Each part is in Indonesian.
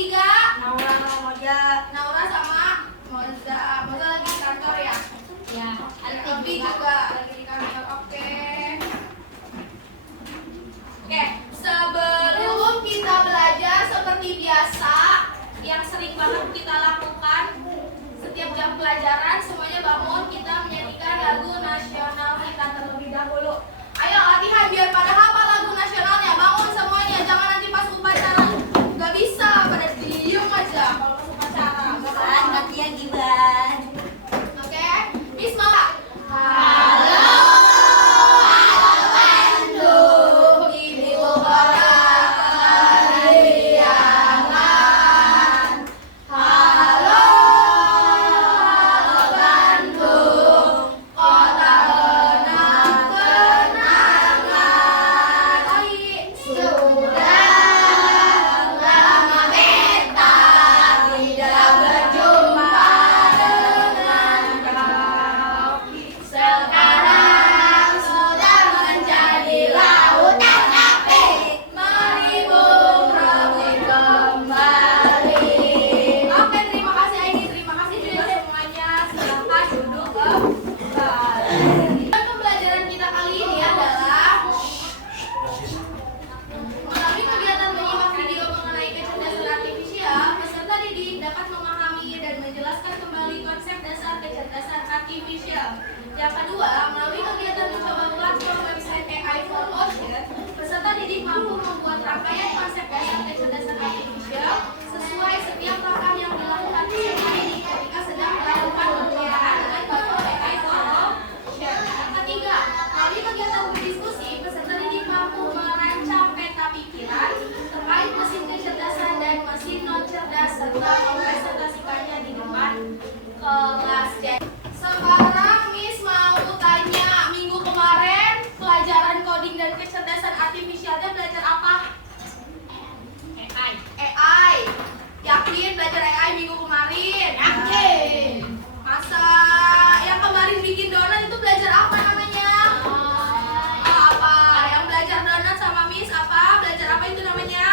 tiga. Naura sama Moza. Naura sama Moza. Moza lagi di kantor ya? Ya. Alfi juga lagi di kantor. Oke. Oke, sebelum kita belajar seperti biasa yang sering banget kita lakukan setiap jam pelajaran, semuanya bangun, kita menyanyikan lagu nasional kita terlebih dahulu. Ayo latihan biar pada hafal lagu nasionalnya. Bangun semuanya, jangan nanti pas upacara nggak bisa, pada diem aja kalau pas upacara. Giban, latihan Giban. Oke, Bismillah. Yang kedua, melalui kegiatan mencoba platform website AI for Motion, peserta didik mampu membuat rangkaian konsep dasar kecerdasan artifisial sesuai setiap langkah yang dilakukan peserta didik ketika sedang melakukan pembelajaran dengan platform AI for Motion. Yang ketiga, melalui kegiatan berdiskusi, peserta didik mampu merancang peta pikiran terkait mesin kecerdasan dan mesin non cerdas serta mempresentasikannya di depan kelas. Sekarang Miss mau tanya, minggu kemarin pelajaran coding dan kecerdasan artifisialnya belajar apa? AI. Yakin belajar AI minggu kemarin? Yakin. Masa yang kemarin bikin donat itu belajar apa namanya? Apa? Yang belajar donat sama Miss apa? Belajar apa itu namanya?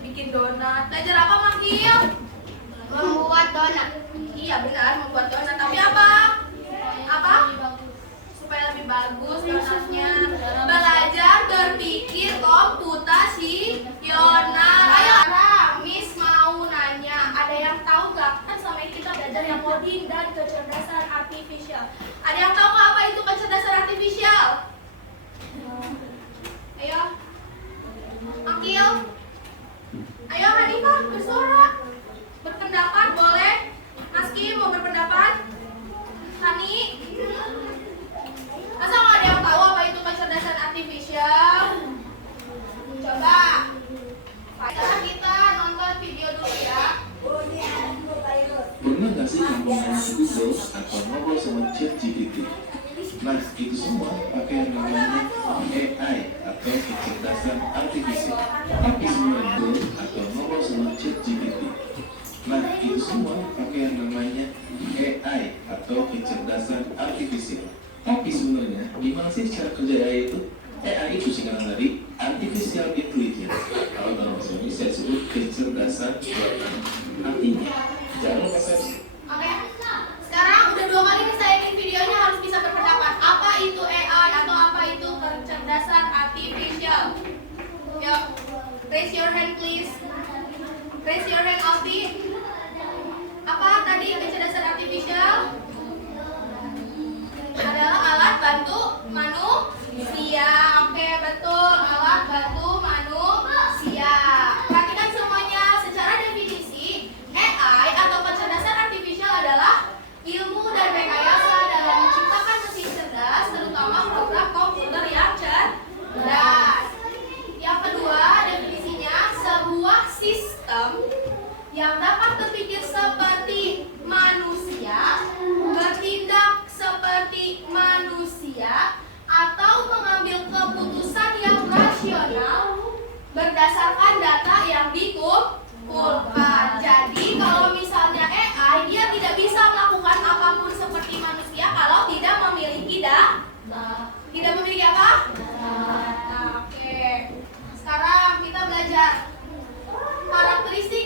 Bikin donat. Belajar apa Makil? Membuat donat. Iya benar, membuat donat. Tapi apa? Apa? Supaya lebih bagus donatnya. Belajar berpikir komputasional. Ayo, Miss mau nanya, ada yang tahu nggak? Kan selama ini kita belajar yang coding dan kecerdasan artifisial. Ada yang tahu nggak apa itu kecerdasan artifisial? Ayo, Akil. Ayo Hanifah, bersuara. Berpendapat boleh. Maski mau berpendapat? Hani? Masa nggak ada yang tahu apa itu kecerdasan artifisial? Coba. Sekarang kita nonton video dulu ya. Pernah nggak sih kamu main Google atau ngobrol sama ChatGPT? Nah, itu semua pakai yang namanya AI atau kecerdasan artifisial. Tapi sebenarnya Google atau ngobrol sama ChatGPT. Nah, itu semua pakai yang namanya AI atau kecerdasan artifisial. Tapi sebenarnya gimana sih cara kerja AI itu? AI itu singkatan dari Artificial Intelligence. Kalau dalam bahasa Indonesia disebut kecerdasan buatan. Artinya, jangan persepsi. Oke. Sekarang udah 2 kali nih saya bikin videonya, harus bisa berpendapat. Apa itu AI atau apa itu kecerdasan artifisial? Yuk, raise your hand please. Raise your hand, Alfi. Apa tadi kecerdasan artifisial? Adalah alat bantu manusia. Oke, betul. Alat bantu manusia. Perhatikan semuanya. Secara definisi, AI atau kecerdasan artifisial adalah ilmu dan rekayasa dalam menciptakan mesin cerdas, terutama program komputer yang cerdas. Yang kedua, definisinya sebuah sistem yang dapat berpikir seperti manusia, bertindak seperti manusia, atau mengambil keputusan yang rasional berdasarkan data yang dikumpulkan. Jadi kalau misalnya AI, dia tidak bisa melakukan apapun seperti manusia kalau tidak memiliki data. Tidak memiliki apa? Data. Oke. Sekarang kita belajar karakteristik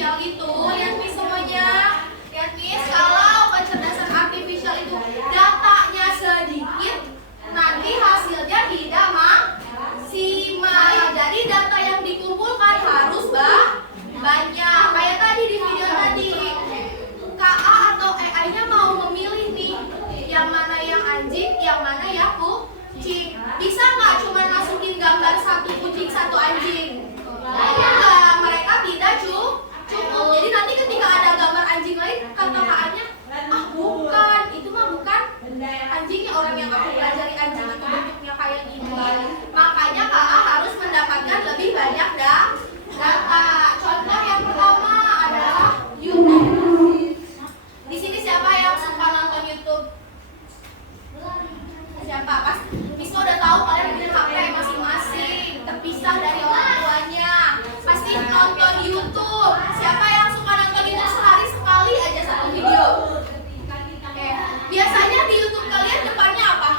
artificial itu, lihat nih semuanya. Lihat nih, kalau kecerdasan artificial itu datanya sedikit, nanti hasilnya tidak maksimal. Jadi data yang dikumpulkan harus banyak. Kayak tadi di video tadi, KA atau AI-nya mau memilih nih, yang mana yang anjing, yang mana yang kucing. Bisa nggak cuma masukin gambar satu kucing, satu anjing? Enggak, mereka tidak cukup. Jadi nanti ketika ada gambar anjing lain, kata KA-nya, ah bukan, itu mah bukan anjingnya, orang yang aku pelajari anjing itu bentuknya kayak gini. Makanya KA harus mendapatkan lebih banyak data. Contoh yang pertama adalah YouTube. Di sini siapa yang suka nonton YouTube? Siapa? Pas Miss udah tahu kalian punya HP masing-masing, terpisah dari orang tuanya. Pasti nonton YouTube. Siapa yang suka nonton YouTube sehari sekali aja satu video? Oke. Biasanya di YouTube kalian depannya apa?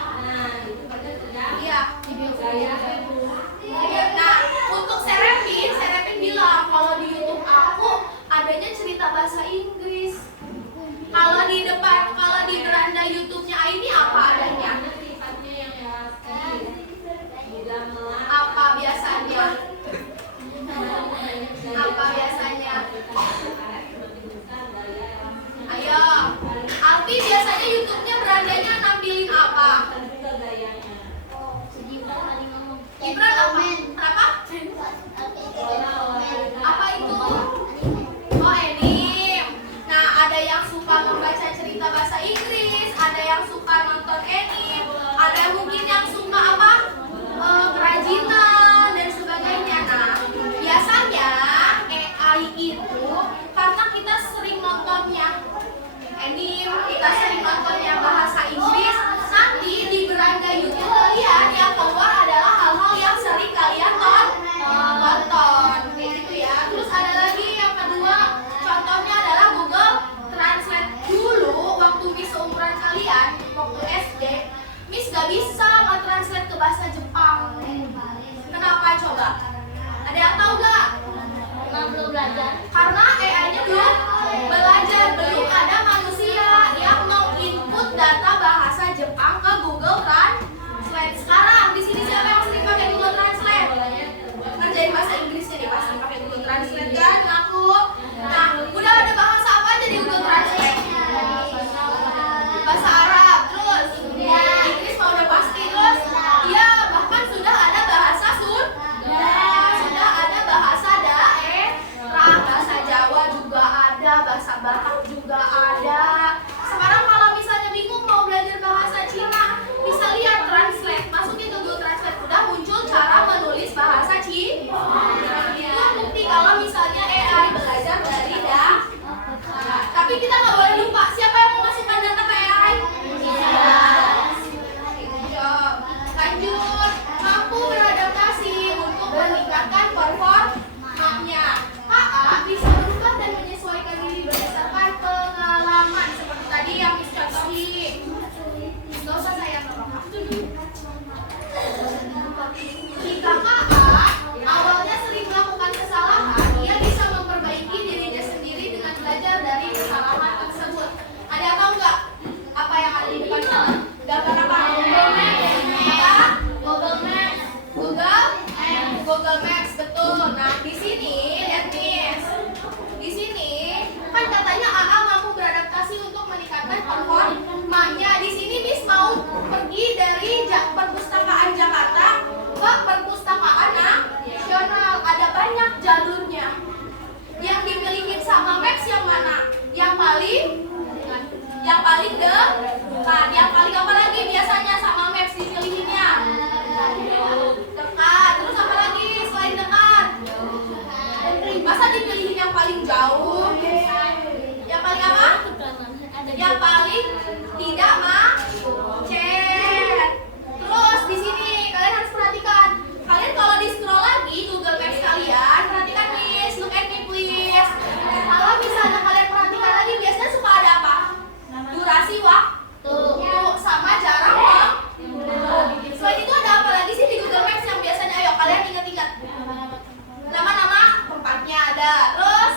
Iya, nah, untuk Serepin bilang kalau di YouTube aku adanya cerita bahasa Inggris. Kalau di beranda YouTube-nya ini apa adanya? Apa biasanya? Ayo, Alfi biasanya YouTube-nya berandanya nampilin apa? Ibran apa? Kenapa? Apa itu? Oh, anime. Nah, ada yang suka membaca cerita bahasa Inggris, ada yang suka nonton anime, ada mungkin yang suka apa? Kerajinan dan sebagainya. Nah, biasanya AI itu karena kita sering nontonnya anime, kita sering nontonnya bahasa Inggris, nanti di beranda YouTube kalian yang keluar adalah hal-hal yang sering kalian tonton, kayak gitu ya. Terus ada lagi yang kedua, contohnya adalah Google Translate. Dulu waktu Miss seumuran kalian, waktu SD, Miss gak bisa nge-translate ke bahasa Jepang. Kenapa coba? Ada yang tahu gak? Belum belajar. Karena AI-nya belum belajar, belum ada manusia yang mau input data bahasa Jepang ke Google Translate. Sekarang di sini siapa yang sering pakai Google Translate? Ngerjain bahasa Inggrisnya nih, pasti pakai Google Translate kan? Aku. Nah, udah ada bahasa apa aja di Google Translate? Bahasa Arab, terus Inggris mau udah pasti, terus ya bahkan sudah ada bahasa sudah ada bahasa daerah, bahasa Jawa juga ada, bahasa Batak juga ada. Sekarang kalau misalnya bingung mau belajar bahasa Cina, bisa lihat Translate, masukin ke Google Translate, udah muncul cara menulis bahasa Cina. Itu bukti kalau misalnya AI belajar dari tapi kita nggak boleh lupa siapa yang memasukkan data ke AI. Lanjut, mampu beradaptasi untuk meningkatkan performanya. KA bisa berubah dan menyesuaikan diri berdasarkan pengalaman seperti tadi yang contohin. Gak usah saya jika KA awalnya sering melakukan kesalahan, ia bisa memperbaiki dirinya sendiri dengan belajar dari kesalahan tersebut. Ada yang tahu nggak apa yang ada di depan sana? Gambar apa? Google Maps, betul. Nah, di sini lihat nih. Di sini kan katanya AA mampu beradaptasi untuk meningkatkan performanya. Di sini Miss mau pergi dari perpustakaan Jakarta ke perpustakaan nasional. Ada banyak jalurnya. Yang dimiliki sama Maps yang mana? Yang paling dekat. Yang paling apa lagi biasanya sama Maps dipilihinnya? Dekat. Terus apa lagi selain dekat? Masa dipilihin yang paling jauh? Yang paling apa? Yang paling tidak macet. Terus di sini kalian harus perhatikan. Kalian kalau di scroll lagi Google Maps kalian, perhatikan Miss, look at me please. Kalau misalnya kalian perhatikan lagi, biasanya suka ada apa? Durasi waktu sama jarak waktu. Selain itu ada apa lagi sih di Google Maps yang biasanya? Ayo kalian ingat-ingat. Nama-nama tempatnya ada. Terus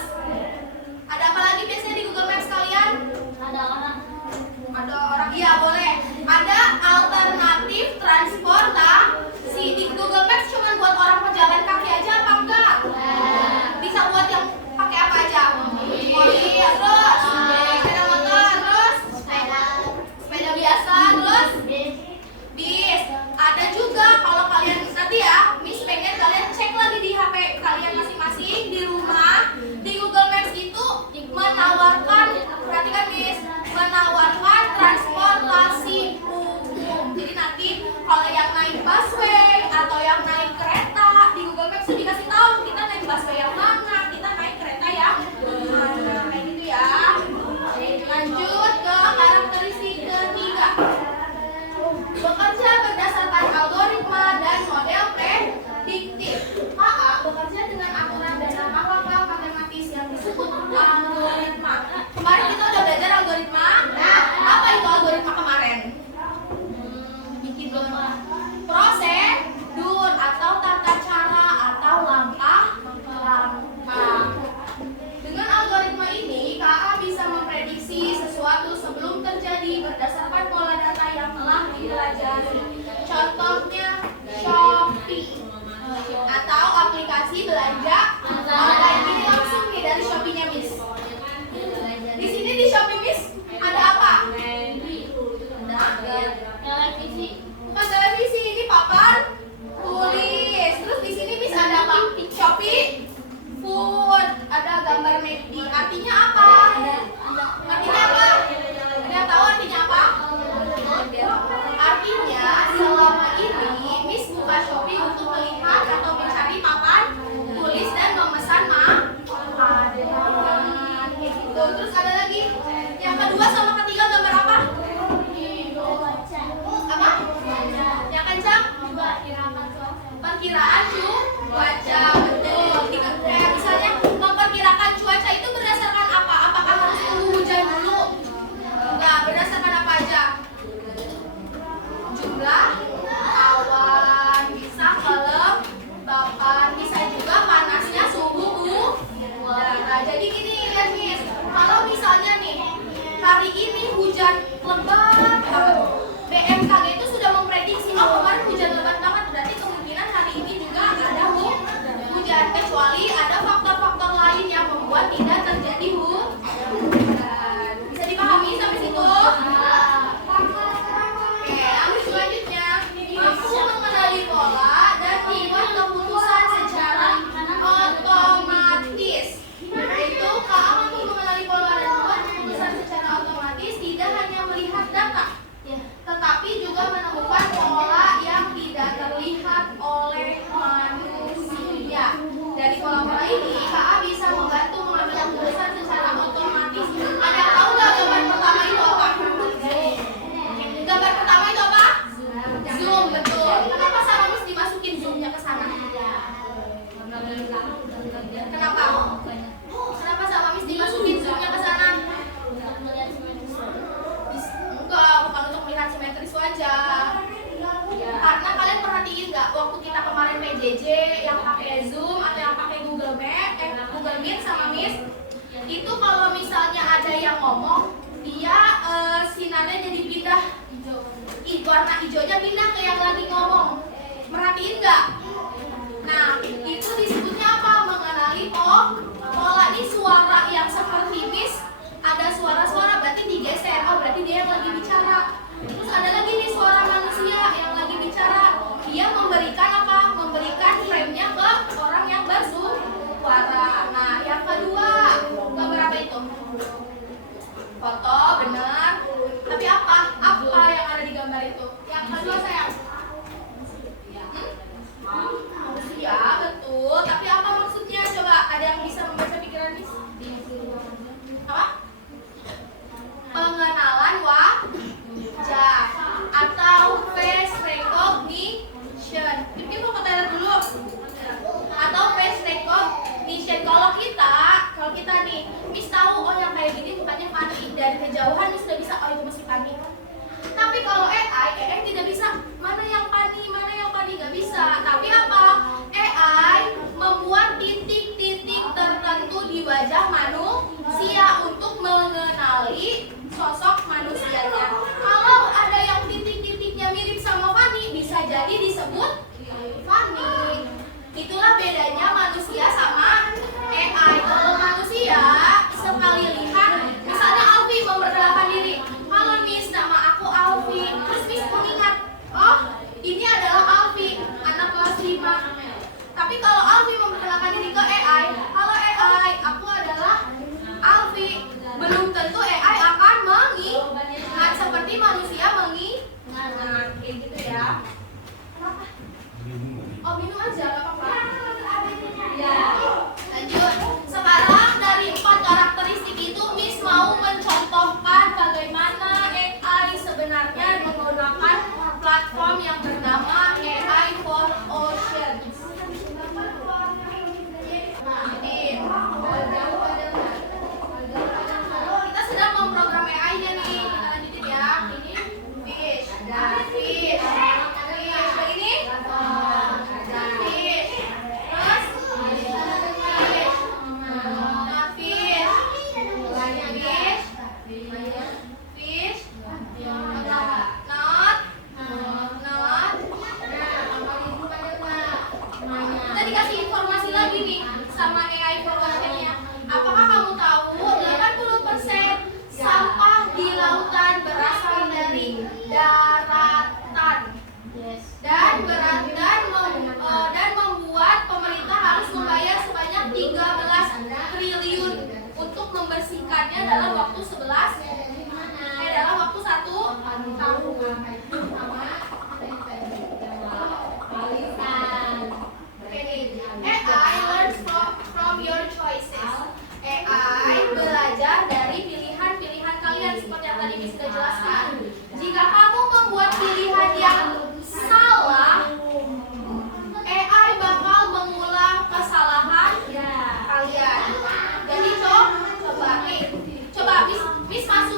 Miss, itu kalau misalnya ada yang ngomong, dia sinarnya jadi pindah, warna hijaunya pindah ke yang lagi ngomong. Merhatiin nggak? Nah, itu disebutnya apa? Mengenali pola. Ini suara yang seperti Miss, ada suara-suara berarti digeser. Oh, berarti dia yang lagi bicara. Terus ada lagi nih suara manusia yang lagi bicara. Dia memberikan apa? Memberikan frame-nya ke orang yang bersuara. Nah, yang kedua, gambar apa itu? Foto, benar. Tapi apa? Apa yang ada di gambar itu? Yang kedua, sayang. Manusia, betul. Tapi apa maksudnya? Coba, ada yang bisa membaca pikiran Miss? Apa? Pengenalan wajah atau face recognition. Mungkin mau ke toilet dulu. Atau face recognition. Kalau kita nih, Miss tahu oh yang kayak gini mukanya panik, dari kejauhan Miss sudah bisa oh itu masih panik. Tapi kalau AI tidak bisa mana yang panik nggak bisa. Tapi apa? AI membuat titik-titik tertentu di wajah manusia untuk mengenali sosok manusianya. Kalau ada yang titik-titiknya mirip sama Fani, bisa jadi disebut Fani. Itulah bedanya manusia sama AI. Kalau manusia sekali lihat, misalnya Alfi memperkenalkan diri, halo Miss, nama aku Alfi. Terus Miss mengingat, oh ini adalah Alfi, anak kelas 5. Tapi kalau Alfi memperkenalkan diri ke AI, halo AI, aku adalah Alfi. Belum tentu AI akan mengingat seperti manusia mengingat. Kayak gitu ya. Oh minum aja, gak apa-apa. Ya. Lanjut. Sekarang dari 4 karakteristik itu Miss mau mencontohkan bagaimana AI sebenarnya menggunakan platform yang bernama AI for Oceans. Kita sedang memprogram AI-nya nih. Kita lanjutin ya. Ini fish, ada fish. Begini? Ada fish. Terus fish. Not fish. Fish. Kita dikasih informasi lagi nih sama AI forward-nya. Apakah kamu tahu 80% sampah di lautan berasal dari daratan? Dan membuat pemerintah harus membayar sebanyak 13 triliun untuk membersihkannya dalam waktu 1 tahun. AI learns from your choices. AI belajar dari pilihan-pilihan kalian seperti yang tadi Miss sudah jelaskan. Jika kamu membuat pilihan yang salah, AI bakal mengulang kesalahan kalian. Jadi coba Miss masuk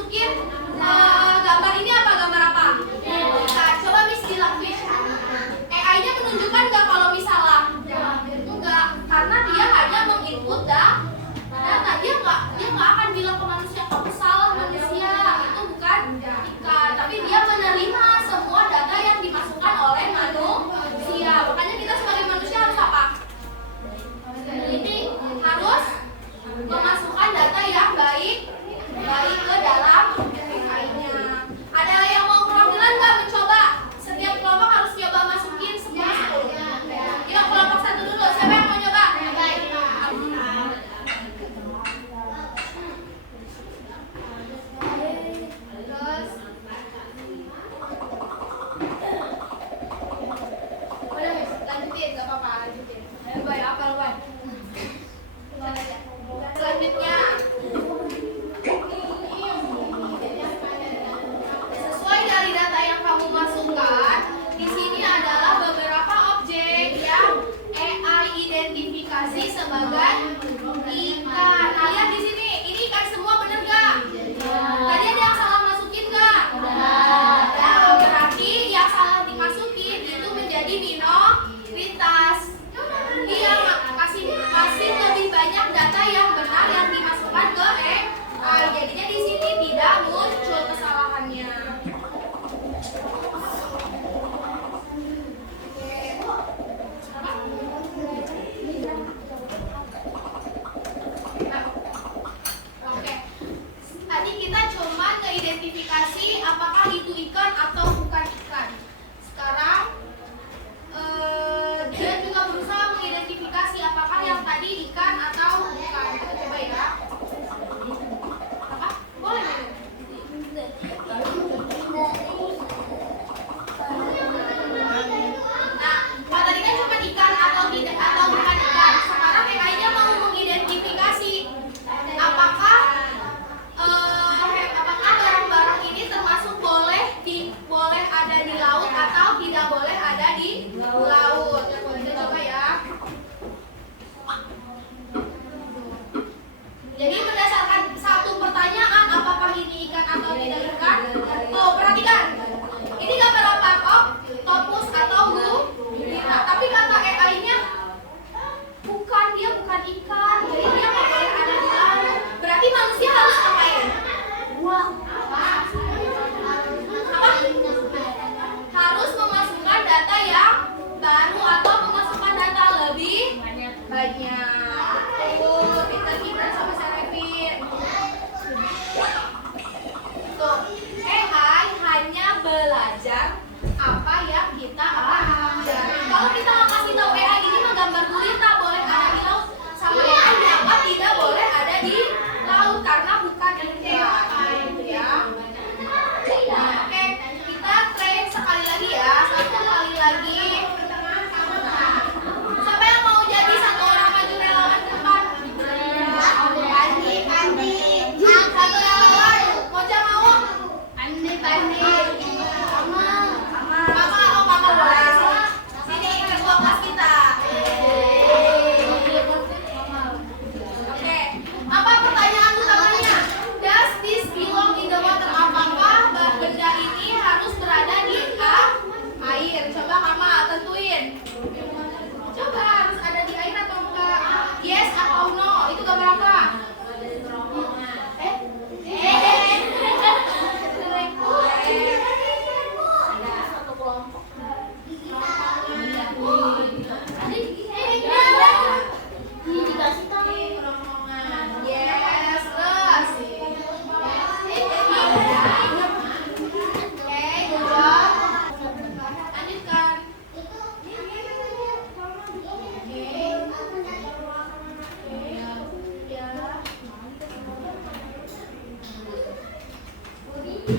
Itu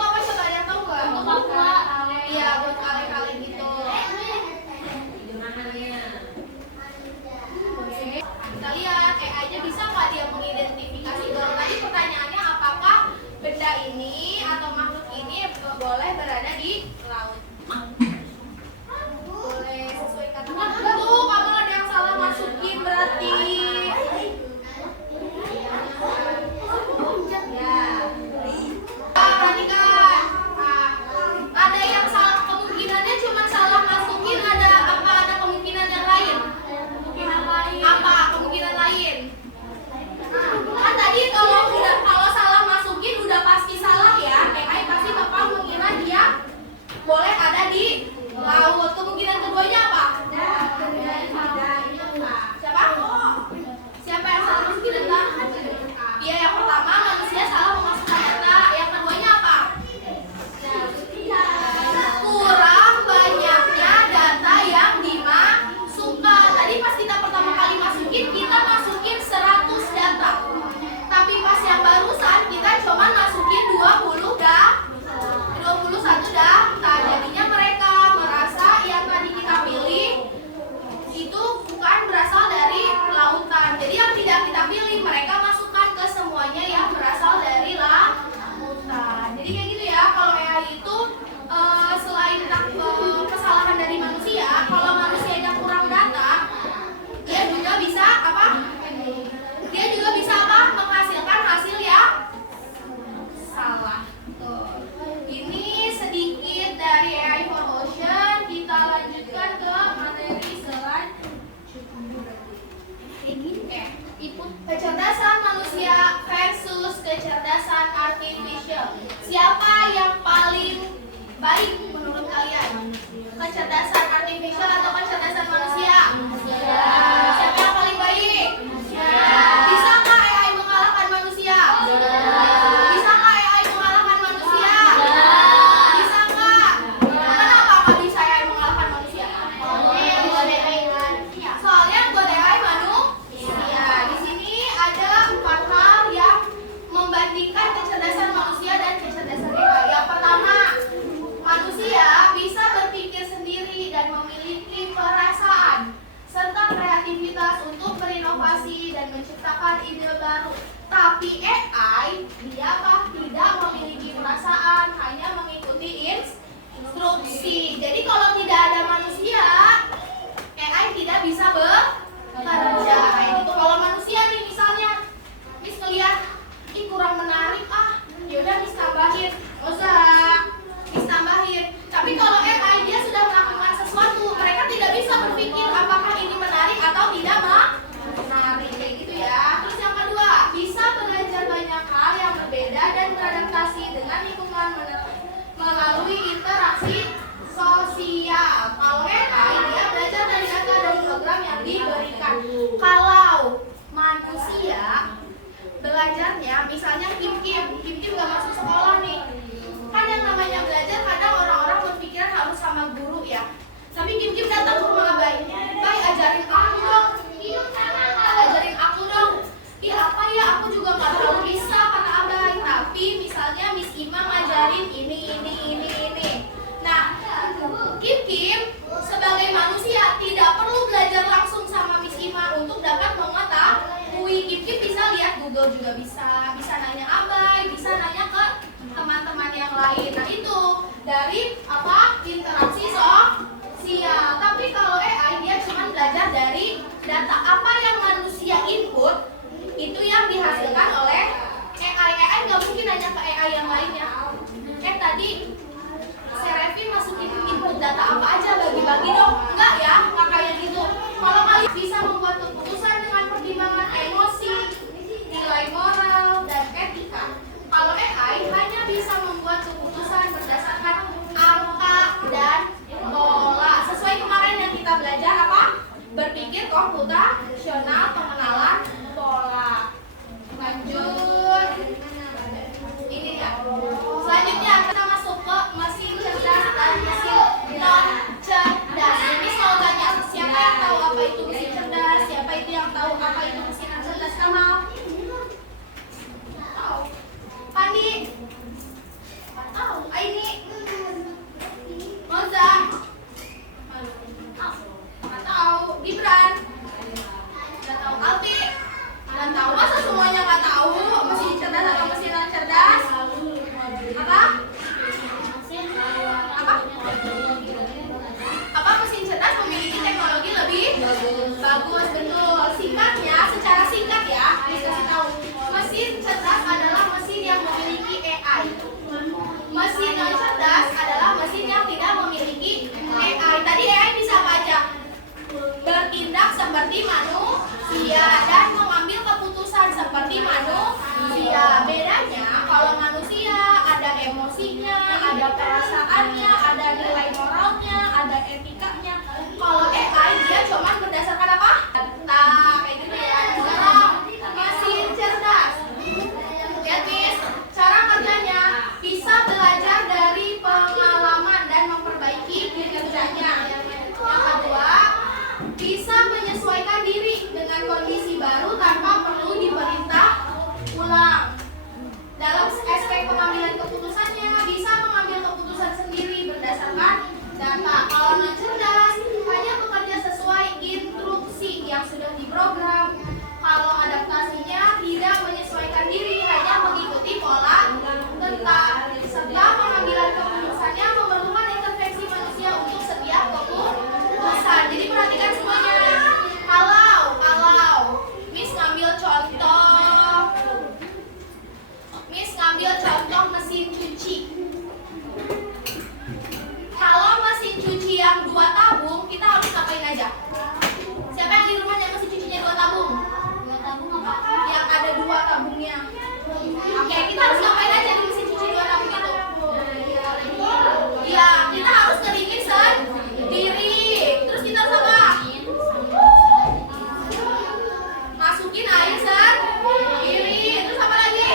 apa coba ada yang tahu nggak? Iya, buat kaleng-kaleng gitu. Kita lihat AI-nya bisa nggak dia mengidentifikasi. Kalau tadi pertanyaannya apakah benda ini atau makhluk ini boleh berada di laut? Boleh sesuai kata-kata. Tuh, kamu ada yang salah masukin berarti. Ya. Perhatikan. Nah, ada yang salah, kemungkinannya cuma salah masukin, ada kemungkinan yang lain? Apa kemungkinan lain? Kan tadi kalau salah masukin udah pasti salah ya. AI pasti bakal mengira dia boleh ada di laut. Kemungkinan keduanya apa? Siapa? Siapa yang salah masukin data? Iya, yang pertama manusia salah memasukkan data. Yang keduanya apa? Kurang banyaknya data yang dimasukkan. Tadi pas kita pertama kali masukin, kita masukin 100 data. Tapi pas yang barusan kita cuma masukin 21 data. Jadinya mereka merasa yang tadi kita pilih itu bukan berasal dari lautan. Jadi yang tidak kita pilih mereka masukkan ke semuanya yang berasal dari lautan. Jadi kayak gitu ya. Kalau AI itu selain kesalahan dari manusia, kalau manusianya kurang data, dia juga bisa apa? Dia juga bisa apa? Menghasilkan hasil yang salah. Tuh. Ini sedikit dari AI for Ocean. Kita lanjutkan ke materi selanjutnya. Kecerdasan manusia versus kecerdasan artificial. Siapa yang paling baik menurut kalian? Kecerdasan artificial atau kecerdasan manusia? Siapa yang paling baik? Bisa nggak AI mengalahkan manusia? Bisa nggak AI mengalahkan manusia? Bisa nggak? Kenapa nggak bisa AI mengalahkan manusia? Soalnya buat AI manusia. Di sini ada 4 hal yang membandingkan kecerdasan manusia dan kecerdasan AI. Yang pertama, manusia bisa berpikir sendiri dan memiliki perasaan serta kreativitas untuk berinovasi dan menciptakan ide baru. Tapi AI dia tidak memiliki perasaan, hanya mengikuti instruksi. Jadi kalau tidak ada manusia, AI tidak bisa bekerja. Kayak gitu. Kalau manusia nih misalnya, Miss ngeliat, ih kurang menarik yaudah Miss tambahin, nggak usah Miss tambahin. Tapi kalau AI dia sudah melakukan sesuatu, mereka tidak bisa berpikir apakah ini menarik atau tidak menarik, kayak gitu ya. Terus yang kedua, bisa belajar banyak hal yang berbeda dan beradaptasi dengan lingkungan melalui interaksi sosial. Kalau AI dia belajar dari data dan program yang diberikan. Kalau manusia belajarnya, misalnya Kim nggak masuk sekolah nih, kan yang namanya belajar kadang orang-orang berpikiran harus sama guru ya. Tapi Kim datang ke rumah Bay, ajarin aku dong. Ih apa ya, aku juga nggak tahu bisa kata Abay. Tapi misalnya Miss Ima ngajarin ini. Nah, Kim sebagai manusia tidak perlu belajar langsung sama Miss Ima untuk dapat mengetahui. Kim bisa lihat Google juga bisa nanya Abay, bisa nanya ke teman-teman yang lain. Nah itu dari interaksi sosial. Tapi kalau AI dia cuma belajar dari data apa yang manusia input, itu yang dihasilkan oleh AI. AI nggak mungkin nanya ke AI yang lainnya. Tadi Serevi masukin input data apa aja, bagi-bagi dong. Enggak ya, nggak kayak gitu. Kalau kalian bisa membuat keputusan dengan pertimbangan emosi, nilai moral, dan etika. Kalau AI hanya bisa membuat keputusan berdasarkan angka dan pola. Sesuai kemarin yang kita belajar berpikir komputasional, pengenalan pola. Lanjut. Ini ya. Selanjutnya kita masuk ke mesin cerdas dan mesin cerdas adalah mesin yang tidak memiliki AI. Tadi AI bisa apa aja? Bertindak seperti manusia dan mengambil keputusan seperti manusia. Bedanya kalau manusia ada emosinya, ada perasaannya, ada nilai moralnya, ada etikanya. Kalau AI dia cuma berdasarkan apa? Data kayak gitu ya. Sekarang mesin cerdas. Lihat Miss, cara kerjanya bisa belajar dari pengalaman dan memperbaiki kinerjanya. Yang kedua, bisa menyesuaikan diri dengan kondisi baru tanpa perlu diperintah ulang. Dalam aspek pengambilan keputusannya, bisa mengambil keputusan sendiri berdasarkan data. Kalau non cerdas, hanya bekerja sesuai instruksi yang sudah diprogram. Kalau adaptasinya tidak menyesuaikan diri, hanya mengikuti pola tetap. Serta pengambilan keputusannya memerlukan intervensi manusia untuk setiap keputusan. Jadi perhatikan semuanya. Kalau Miss ngambil contoh mesin cuci. Kalau mesin cuci yang 2 tabung, kita harus ngapain aja? Siapa yang di rumahnya mesin cucinya 2 tabung? 2 tabung apa? Yang ada 2 tabungnya. Oke, kita harus ngapain aja di mesin cuci 2 tabung itu? Ya, kita harus ngeringin sendiri. Terus kita harus apa? Masukin air sendiri. Terus apa lagi?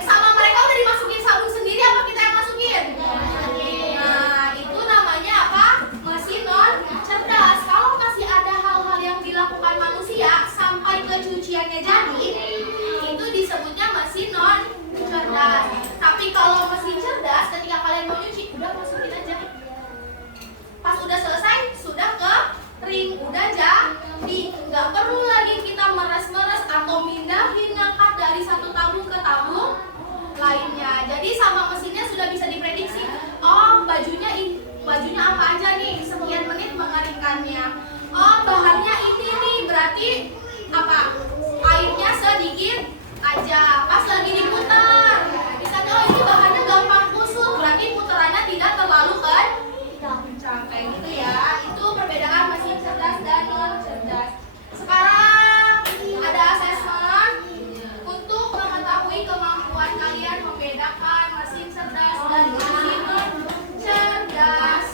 Sama mereka udah dimasukin sabun sendiri apa kita yang masukin? Nah, itu namanya apa? Mesin non cerdas. Kalau masih ada hal-hal yang dilakukan manusia sampai ke cuciannya jadi, itu disebutnya mesin non cerdas. Tapi kalau mesin cerdas, ketika kalian mau nyuci, udah masukin aja. Pas udah selesai, sudah kering, udah jadi. Nggak perlu lagi kita meres-meres atau mindahin ngangkat dari satu tabung ke tabung lainnya. Jadi sama mesinnya sudah bisa diprediksi. Oh, bajunya apa aja nih? Sekian menit mengeringkannya. Oh, bahannya ini nih, berarti apa? Airnya sedikit aja. Pas lagi diputar, misalnya oh ini bahannya gampang kusut, berarti putarannya tidak terlalu kencang kayak gitu ya. Itu perbedaan mesin cerdas dan non cerdas. Sekarang ada asesmen untuk mengetahui kemampuan kalian membedakan mesin cerdas dan mesin non cerdas.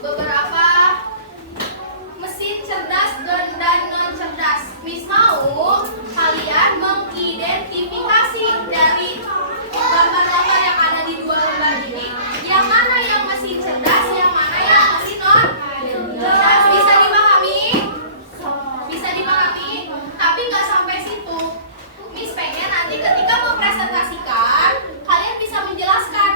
Beberapa mesin cerdas dan non cerdas. Miss mau kalian mengidentifikasi dari gambar-gambar yang ada di 2 lembar ini, yang mana yang mesin cerdas, yang mana yang mesin non cerdas. Bisa dipahami? Bisa dipahami? Tapi nggak sampai situ. Miss pengen nanti ketika mempresentasikan kalian bisa menjelaskan,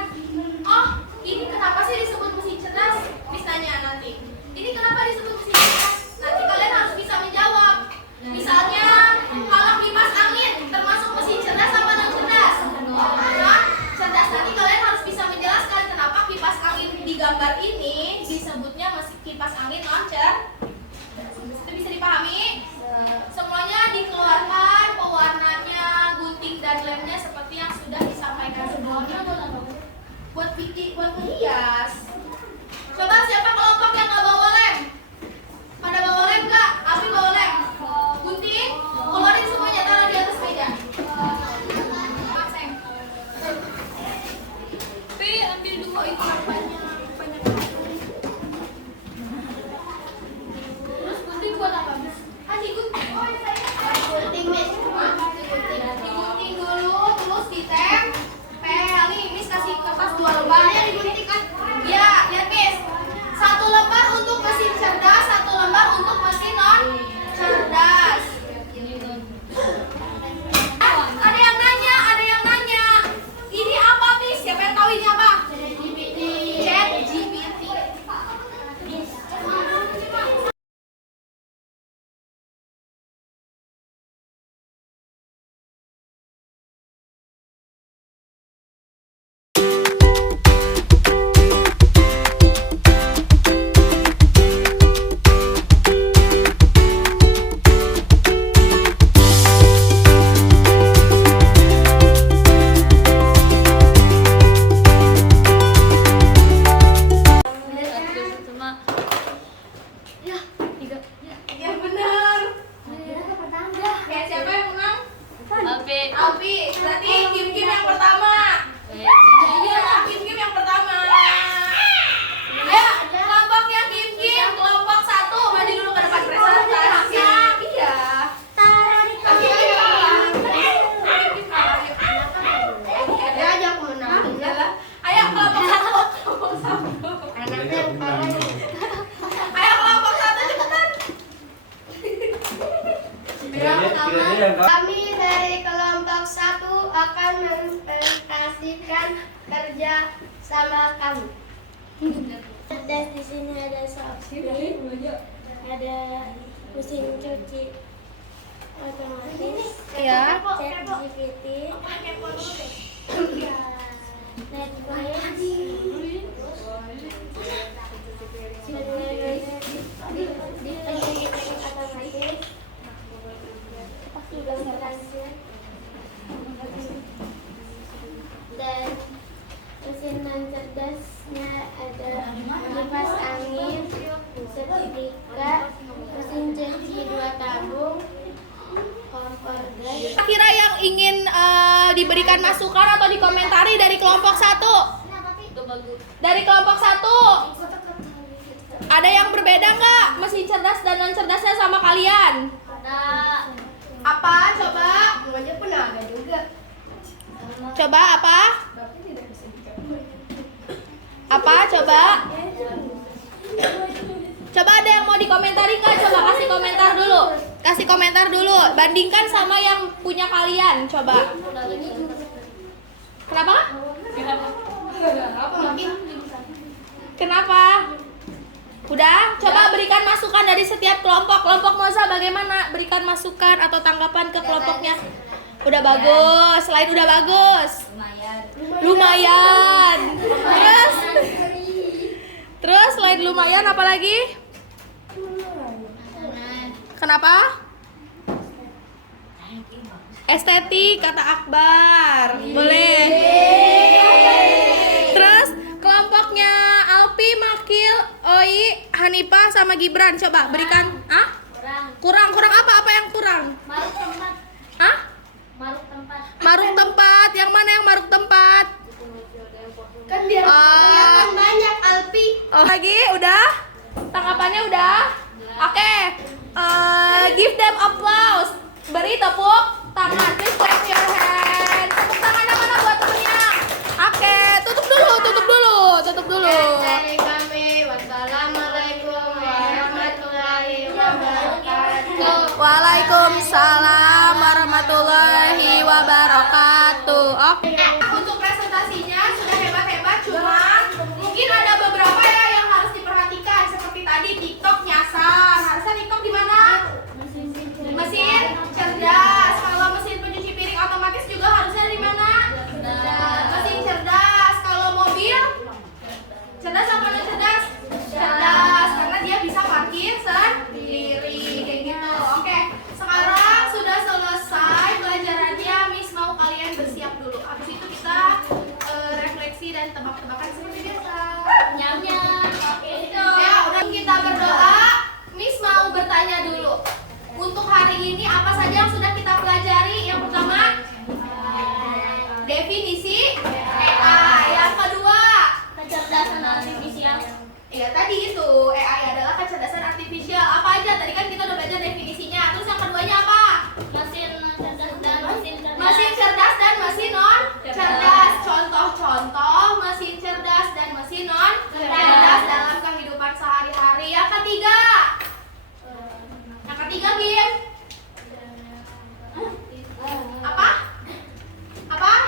oh ini kenapa sih disebut mesin cerdas? Miss tanya nanti, ini kenapa disebut mesin cerdas? Nanti kalian harus bisa menjawab. Misalnya kalau kipas angin termasuk mesin cerdas apa non cerdas? Non cerdas. Nanti kalian harus bisa menjelaskan kenapa kipas angin di gambar ini disebutnya mesin kipas angin non cerdas. Itu bisa dipahami? Semuanya dikeluarkan pewarnanya, gunting dan lemnya seperti yang sudah disampaikan sebelumnya. Buat menghias. Coba siapa kelompok yang nggak bawa lem? Pada bawa lem nggak? Abi bawa lem. Gunting, keluarin semuanya, taruh di atas meja. Pasang. Tapi ambil 2 itu banyak. Terus gunting buat apa, Miss? Digunting. Oh, saya gunting, Miss. Digunting dulu, terus ditempel. Nih, Miss kasih kertas 2 lembarnya digunting kan? Ya, lihat Miss. 1 lembar untuk mesin cerdas, 1 lembar untuk mesin non cerdas. Ada yang nanya. Ini apa, Miss? Siapa yang tahu ini apa? ChatGPT. kerja sama kamu. Cerdas di sini ada sapi, ada mesin cuci otomatis, Ya. ChatGPT, Netflix, otomatis, dan mesin non cerdasnya ada kipas angin, setrika, mesin cuci 2 tabung, kompor gas. Kira yang ingin diberikan masukan atau dikomentari dari kelompok 1? Dari kelompok 1 ada yang berbeda nggak mesin cerdas dan non cerdasnya sama kalian? Apa? Coba. Coba apa? Apa? Coba. Coba ada yang mau dikomentari nggak? Coba kasih komentar dulu. Kasih komentar dulu. Bandingkan sama yang punya kalian. Coba. Kenapa? Kenapa? Udah? Coba berikan masukan dari setiap kelompok. Kelompok Moza bagaimana? Berikan masukan atau tanggapan ke kelompoknya. Udah bagus. Selain udah bagus. Lumayan. Terus selain lumayan apa lagi? Kenapa? Estetik kata Akbar. Boleh. Terus kelompoknya Alpi, Makil, Oi, Hanifah sama Gibran coba berikan. Kurang apa? Apa yang kurang? Maruk tempat. Maruk tempat. Maruk tempat. Yang mana yang maruk tempat? Kan biar kelihatan banyak Alpi. Lagi udah? Tanggapannya udah? Oke. Give them applause. Beri tepuk tangan. Please clap your hand. Tepuk tangannya mana buat temennya? Oke, tutup dulu. Dari kami, wassalamualaikum warahmatullahi wabarakatuh. Waalaikumsalam warahmatullahi wabarakatuh. Oke. Untuk presentasinya sudah hebat-hebat, cuma mungkin ada beberapa ya yang harus diperhatikan seperti tadi TikTok nyasar. Harusnya TikTok di mana? Mesin cerdas. Kalau mesin pencuci piring otomatis juga harusnya di mana? Mesin cerdas. Kalau mobil cerdas apa non cerdas? Cerdas, karena dia bisa parkir sendiri kayak gitu. Oke, sekarang sudah selesai pelajarannya. Miss mau kalian bersiap dulu. Habis itu kita refleksi dan tebak-tebakan seperti biasa. Nyam-nyam. Ya, udah kita berdoa. Miss mau bertanya dulu. Untuk hari ini apa saja yang sudah kita pelajari? Yang pertama, definisi AI. Yang kedua, Kecerdasan artifisial. ya tadi itu AI adalah kecerdasan artifisial. Apa aja? Tadi kan kita udah belajar definisinya. Terus yang keduanya apa? Mesin cerdas dan mesin cerdas. Mesin cerdas dan mesin non cerdas. Contoh-contoh mesin cerdas dan mesin non cerdas dalam kehidupan sehari-hari. Yang ketiga, Gim? Apa?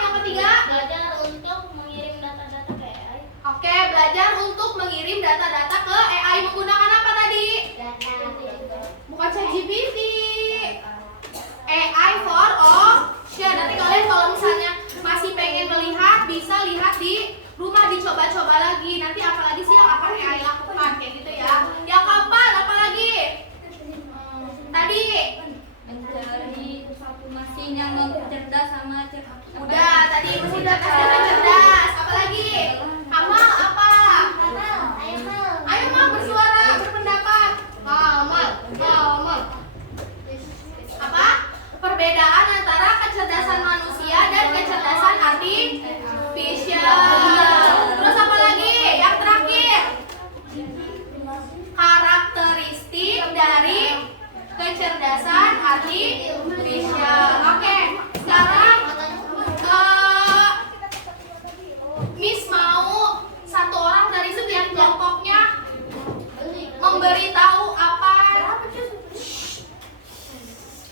Yang ketiga? Belajar untuk mengirim data-data ke AI. Oke, belajar untuk mengirim data-data ke AI menggunakan apa tadi? Bukan ChatGPT. AI for Ocean. Nanti kalian kalau misalnya masih pengen melihat, bisa lihat di rumah, dicoba-coba lagi. Nanti apalagi sih yang akan AI lakukan kayak gitu ya. Yang keempat, apa lagi? Tadi Mencari satu mesin yang cerdas sama cerdas. udah, tadi mesin cerdas dan cerdas. Apa lagi? Amal apa? Ayo Mal bersuara, berpendapat. Amal. Apa? Perbedaan antara kecerdasan manusia dan kecerdasan artifisial. Terus apa lagi? Yang terakhir, karakteristik dari kecerdasan artifisial. Oke, sekarang Miss mau satu orang dari setiap kelompoknya memberitahu apa.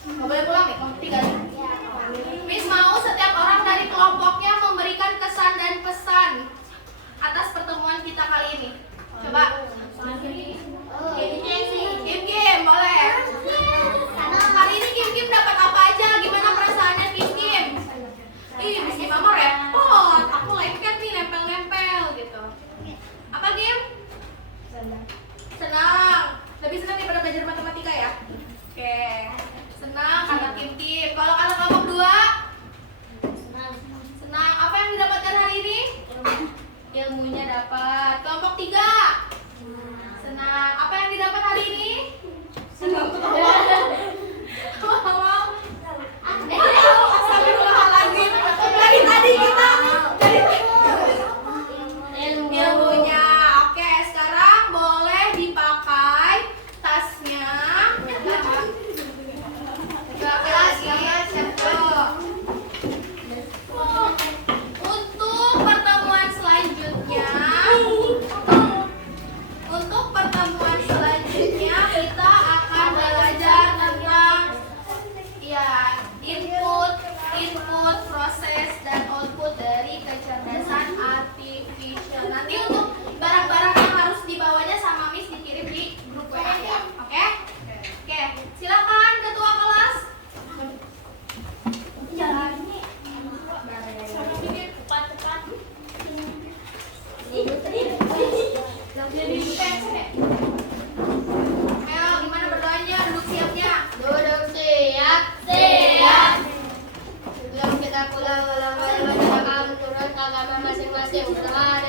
Nggak boleh pulang ya, tiga. Miss mau setiap orang dari kelompoknya memberikan kesan dan pesan ilmunya dapat. Kelompok 3. Senang. Apa yang didapat hari ini? Senang ketawa. Astagfirullahaladzim. Dari tadi kita ilmunya. Oke, sekarang boleh dipakai tasnya. Ke kelas Untuk pertemuan selanjutnya, kita akan belajar tentang input, proses dan output dari kecerdasan artifisial. Nanti untuk barang-barang yang harus dibawanya sama Miss dikirim di grup WA ya. Oke? Oke, silakan ketua kelas. Ayo, gimana berdoanya? Duduk siapnya. Duduk siap. Siap. Sebelum kita pulang, kita akan turun agama masing-masing. Berdoa